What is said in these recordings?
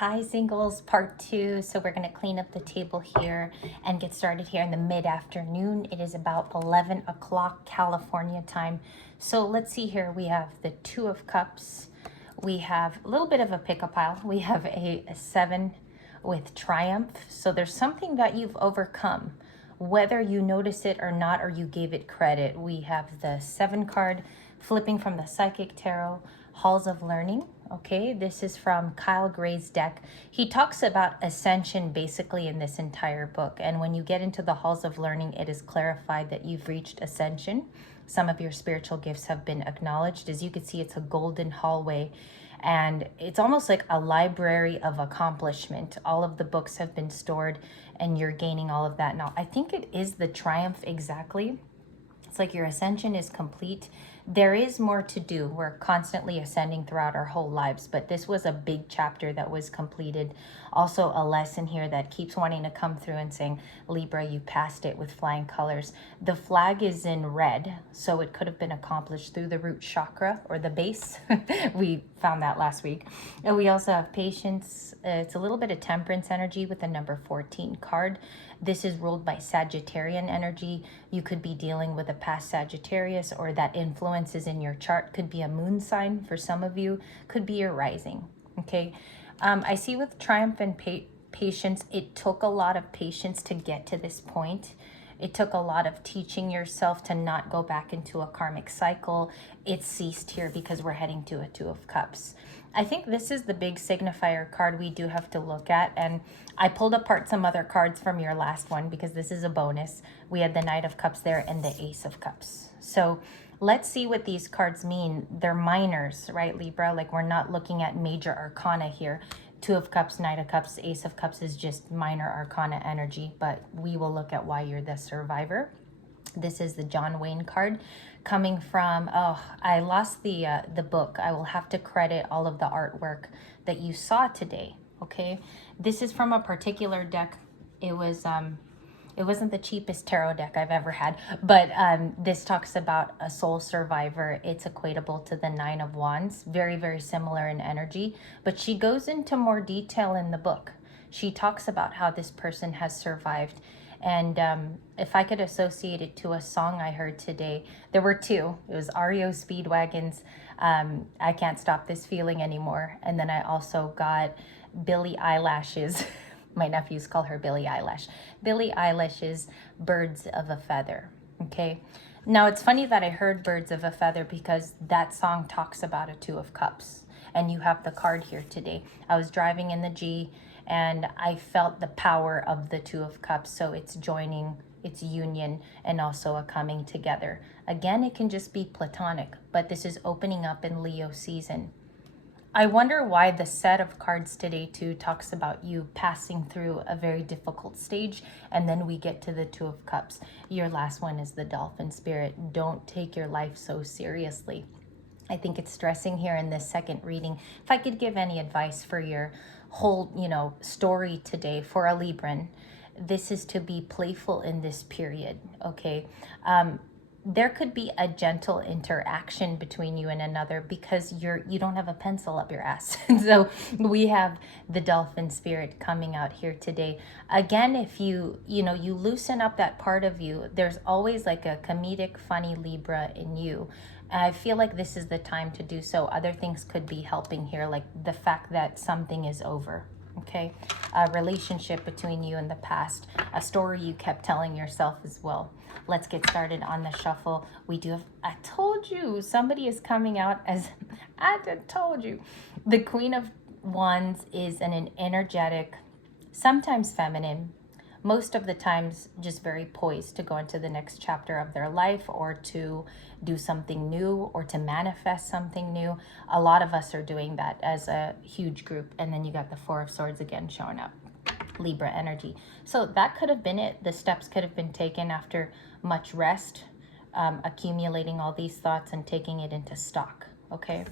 Hi singles, part 2. So we're going to clean up the table here and get started here in the mid-afternoon. It is about 11 o'clock California time. So let's see here. We have the 2 of Cups. We have a little bit of a pick-up pile. We have a 7 with Triumph. So there's something that you've overcome, whether you notice it or not, or you gave it credit. We have the 7 card flipping from the Psychic Tarot, Halls of Learning. Okay, this is from Kyle Gray's deck. He talks about ascension basically in this entire book. And when you get into the Halls of Learning, it is clarified that you've reached ascension. Some of your spiritual gifts have been acknowledged. As you can see, it's a golden hallway. And it's almost like a library of accomplishment. All of the books have been stored and you're gaining all of that. Now, I think it is the Triumph exactly. It's like your ascension is complete. There is more to do. We're constantly ascending throughout our whole lives, but this was a big chapter that was completed. Also a lesson here that keeps wanting to come through and saying, Libra, you passed it with flying colors. The flag is in red, so it could have been accomplished through the root chakra or the base. We found that last week. And we also have patience. It's a little bit of temperance energy with the number 14 card. This is ruled by Sagittarian energy. You could be dealing with a past Sagittarius, or that influences in your chart. Could be a moon sign for some of you. Could be your rising. Okay. I see with Triumph and patience, it took a lot of patience to get to this point. It took a lot of teaching yourself to not go back into a karmic cycle. It ceased here because we're heading to a 2 of Cups. I think this is the big signifier card we do have to look at. And I pulled apart some other cards from your last one because this is a bonus. We had the Knight of Cups there and the Ace of Cups. So let's see what these cards mean. They're minors, right, Libra? Like, we're not looking at major arcana here. 2 of Cups, Knight of Cups, Ace of Cups is just minor arcana energy, but we will look at why you're the survivor. This is the John Wayne card coming from, oh, I lost the book. I will have to credit all of the artwork that you saw today, okay? This is from a particular deck. It wasn't the cheapest tarot deck I've ever had, but this talks about a soul survivor. It's equatable to the 9 of Wands, very, very similar in energy, but she goes into more detail in the book. She talks about how this person has survived. And if I could associate it to a song I heard today, there were 2. It was REO Speedwagon's I Can't Stop This Feeling Anymore. And then I also got Billie Eilish's, my nephews call her Billie Eilish, Billie Eilish's Birds of a Feather. Okay. Now it's funny that I heard Birds of a Feather because that song talks about a 2 of Cups. And you have the card here today. I was driving in the G and I felt the power of the 2 of Cups. So it's joining, it's union, and also a coming together. Again, it can just be platonic, but this is opening up in Leo season. I wonder why the set of cards today too talks about you passing through a very difficult stage, and then we get to the 2 of Cups. Your last one is the Dolphin Spirit. Don't take your life so seriously. I think it's stressing here in this second reading. If I could give any advice for your whole, story today for a Libran, this is to be playful in this period, okay? There could be a gentle interaction between you and another because you don't have a pencil up your ass. So we have the Dolphin Spirit coming out here today. Again, if you loosen up that part of you, there's always like a comedic, funny Libra in you. I feel like this is the time to do so. Other things could be helping here, like the fact that something is over. Okay, a relationship between you and the past, a story you kept telling yourself as well. Let's get started on the shuffle. We do have, I told you, somebody is coming out as, I told you. The Queen of Wands is an energetic, sometimes feminine, most of the times just very poised to go into the next chapter of their life or to do something new or to manifest something new. A lot of us are doing that as a huge group. And then you got the 4 of Swords again showing up. Libra energy. So that could have been it. The steps could have been taken after much rest, accumulating all these thoughts and taking it into stock. Okay.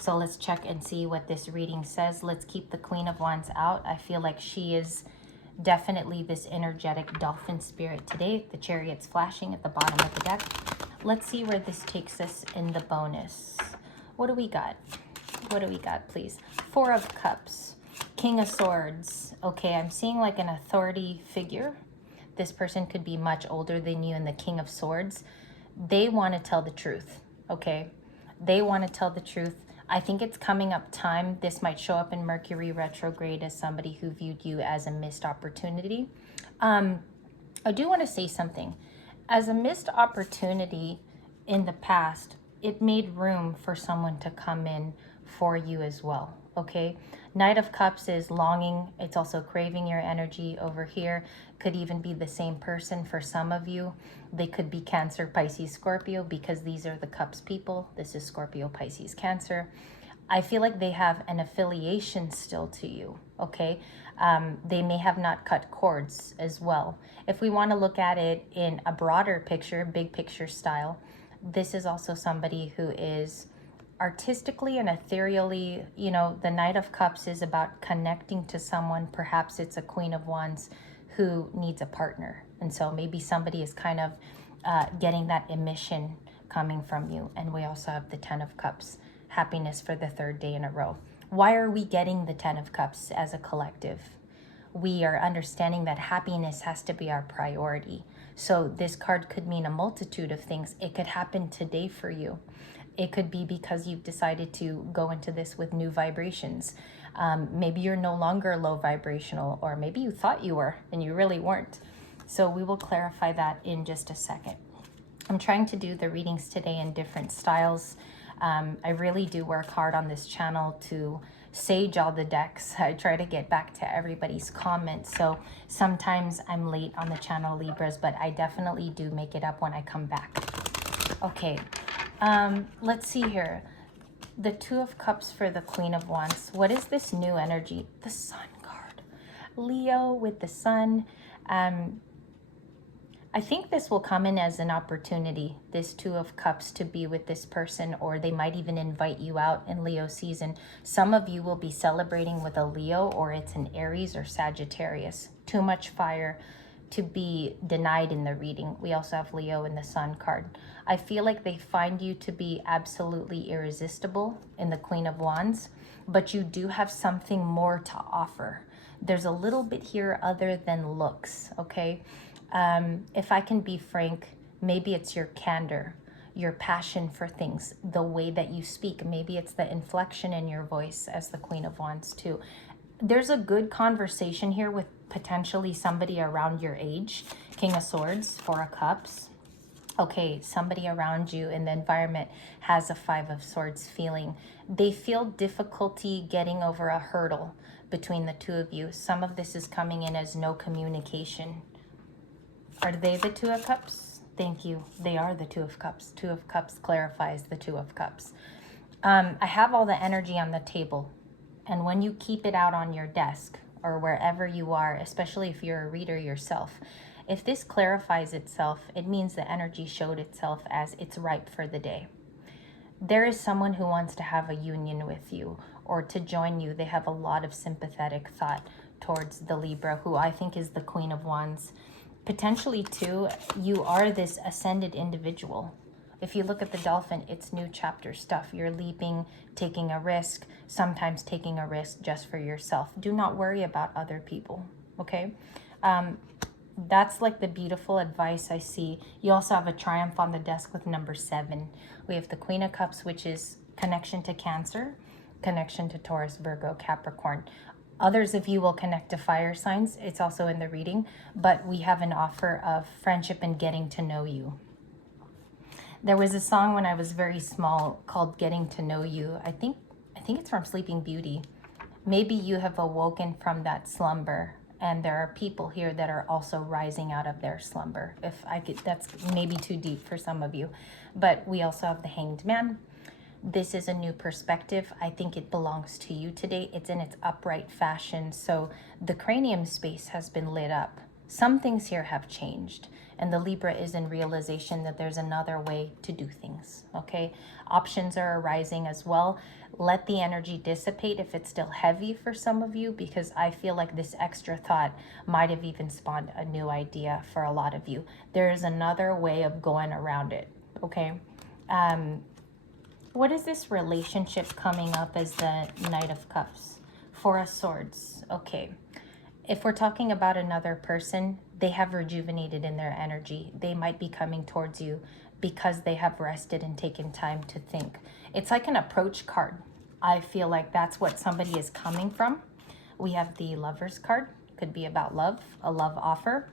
So let's check and see what this reading says. Let's keep the Queen of Wands out. I feel like she is definitely this energetic Dolphin Spirit today. The Chariot's flashing at the bottom of the deck. Let's see where this takes us in the bonus. What do we got? What do we got, please? 4 of Cups. King of Swords. Okay, I'm seeing like an authority figure. This person could be much older than you, and the King of Swords. They want to tell the truth, okay? They want to tell the truth. I think it's coming up time. This might show up in Mercury retrograde as somebody who viewed you as a missed opportunity. I do want to say something. As a missed opportunity in the past, it made room for someone to come in for you as well, okay? Knight of Cups is longing. It's also craving your energy over here. Could even be the same person for some of you. They could be Cancer, Pisces, Scorpio, because these are the Cups people. This is Scorpio, Pisces, Cancer. I feel like they have an affiliation still to you, okay? They may have not cut cords as well. If we want to look at it in a broader picture, big picture style, this is also somebody who is artistically and ethereally, you know, the Knight of Cups is about connecting to someone. Perhaps it's a Queen of Wands who needs a partner. And so maybe somebody is kind of getting that emission coming from you. And we also have the Ten of Cups, happiness for the third day in a row. Why are we getting the Ten of Cups as a collective? We are understanding that happiness has to be our priority. So this card could mean a multitude of things. It could happen today for you. It could be because you've decided to go into this with new vibrations. Maybe you're no longer low vibrational, or maybe you thought you were and you really weren't. So we will clarify that in just a second. I'm trying to do the readings today in different styles. I really do work hard on this channel to sage all the decks. I try to get back to everybody's comments. So sometimes I'm late on the channel, Libras, but I definitely do make it up when I come back. Okay. Let's see here. The Two of Cups for the Queen of Wands. What is this new energy? The Sun card. Leo with the Sun. I think this will come in as an opportunity, this Two of Cups, to be with this person, or they might even invite you out in Leo season. Some of you will be celebrating with a Leo, or it's an Aries or Sagittarius. Too much fire to be denied in the reading. We also have Leo in the Sun card. I feel like they find you to be absolutely irresistible in the Queen of Wands, but you do have something more to offer. There's a little bit here other than looks, okay? If I can be frank, maybe it's your candor, your passion for things, the way that you speak. Maybe it's the inflection in your voice as the Queen of Wands too. There's a good conversation here with potentially somebody around your age. King of Swords, Four of Cups. Okay, somebody around you in the environment has a Five of Swords feeling. They feel difficulty getting over a hurdle between the two of you. Some of this is coming in as no communication. Are they the Two of Cups? Thank you. They are the Two of Cups. Two of Cups clarifies the Two of Cups. I have all the energy on the table. And when you keep it out on your desk or wherever you are, especially if you're a reader yourself, if this clarifies itself, it means the energy showed itself as it's ripe for the day. There is someone who wants to have a union with you or to join you. They have a lot of sympathetic thought towards the Libra, who I think is the Queen of Wands. Potentially too, you are this ascended individual. If you look at the dolphin, it's new chapter stuff. You're leaping, taking a risk, sometimes taking a risk just for yourself. Do not worry about other people, okay? That's like the beautiful advice I see. You also have a triumph on the desk with number 7. We have the Queen of Cups, which is connection to Cancer, connection to Taurus, Virgo, Capricorn. Others of you will connect to fire signs. It's also in the reading, but we have an offer of friendship and getting to know you. There was a song when I was very small called Getting to Know You. I think it's from Sleeping Beauty. Maybe you have awoken from that slumber, and there are people here that are also rising out of their slumber. If I could, that's maybe too deep for some of you. But we also have the Hanged Man. This is a new perspective. I think it belongs to you today. It's in its upright fashion. So the cranium space has been lit up. Some things here have changed. And the Libra is in realization that there's another way to do things, okay? Options are arising as well. Let the energy dissipate if it's still heavy for some of you, because I feel like this extra thought might have even spawned a new idea for a lot of you. There is another way of going around it, okay? What is this relationship coming up as the Knight of Cups Four of Swords. Okay. If we're talking about another person, they have rejuvenated in their energy. They might be coming towards you because they have rested and taken time to think. It's like an approach card. I feel like that's what somebody is coming from. We have the Lover's card. Could be about love, a love offer.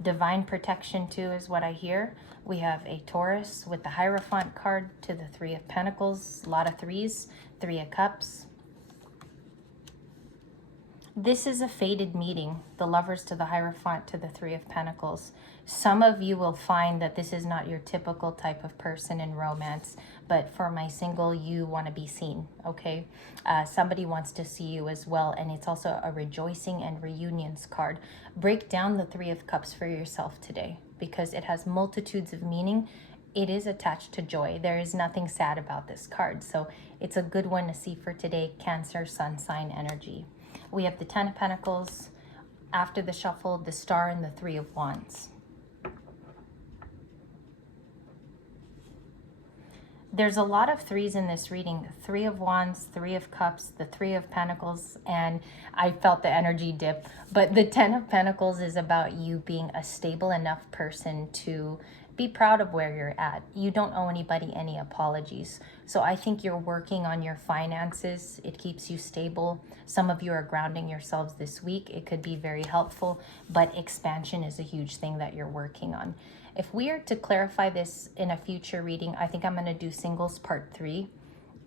Divine protection too is what I hear. We have a Taurus with the Hierophant card to the Three of Pentacles. A lot of threes. Three of Cups. This is a fated meeting. The Lovers to the Hierophant to the Three of Pentacles. Some of you will find that this is not your typical type of person in romance, but for my single, you want to be seen, okay? Somebody wants to see you as well, and it's also a rejoicing and reunions card. Break down the Three of Cups for yourself today because it has multitudes of meaning. It is attached to joy. There is nothing sad about this card, so it's a good one to see for today, Cancer, Sun sign energy. We have the Ten of Pentacles, after the shuffle, the Star and the Three of Wands. There's a lot of threes in this reading. Three of Wands, Three of Cups, the Three of Pentacles, and I felt the energy dip. But the Ten of Pentacles is about you being a stable enough person to be proud of where you're at. You don't owe anybody any apologies. So I think you're working on your finances. It keeps you stable. Some of you are grounding yourselves this week. It could be very helpful, but expansion is a huge thing that you're working on. If we are to clarify this in a future reading, I think I'm going to do singles part 3.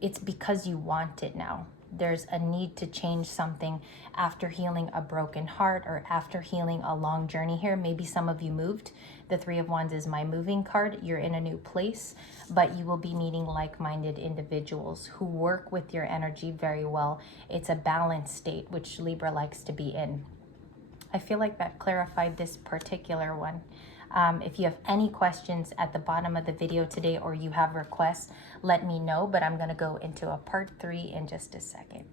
It's because you want it now. There's a need to change something after healing a broken heart or after healing a long journey here. Maybe some of you moved. The Three of Wands is my moving card. You're in a new place, but you will be meeting like-minded individuals who work with your energy very well. It's a balanced state, which Libra likes to be in. I feel like that clarified this particular one. If you have any questions at the bottom of the video today or you have requests, let me know, but I'm going to go into a part 3 in just a second.